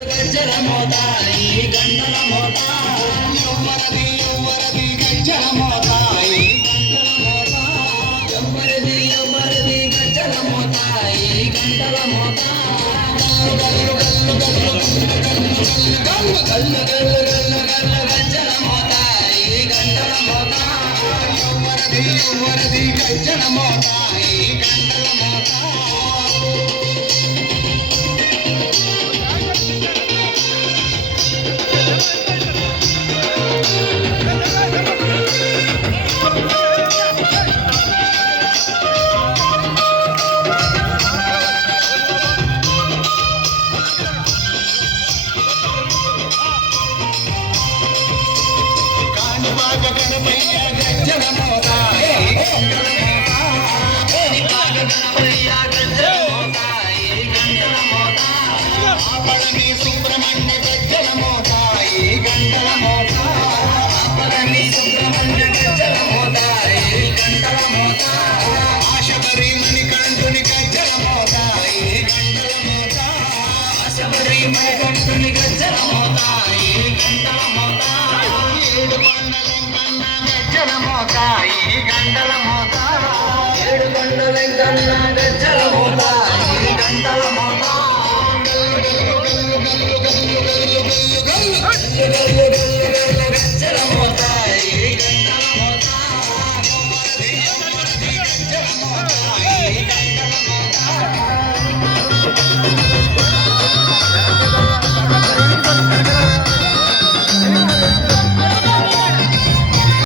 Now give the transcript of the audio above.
గజ్జల మోత ఈ గంటల మోత ఎవ్వరది ఎవ్వరది గజ్జల మోత ఈ గంటల మోత ఎవ్వరది ఎవ్వరది గజ్జల మోత ఈ గంటల మోత గల్లు గల్లు గల్లు గల్లు గల్లు గల్లు గల్లు గజ్జల మోత ఈ గంటల మోత ఎవ్వరది ఎవ్వరది గజ్జల మోత ఈ గంటల మోత గణపయ్య గజ్జల మోత గణపయ్య గజ్జల మోత ఈ గంటల మోత పళని సుబ్రహ్మణ్య గజ్జల మోత ఈ గంటల మోత పళని సుబ్రహ్మణ్య గజ్జల మోత ఈ గంటల మోత ఆశబరి మణికంఠుని గజ్జల మోత ఈ గంటల మోత ఆశబరి మణికంఠుని గజ్జల మోత ఈ గంటల మోత ఏడు కొండలెంకన్న గజ్జల మోత ఈ గంటల మోత ఏడు కొండలెంకన్న గజ్జల మోత ఈ గంటల మోత గజ్జల మోత ఈ గంటల మోత గజ్జల మోత ఈ గంటల మోత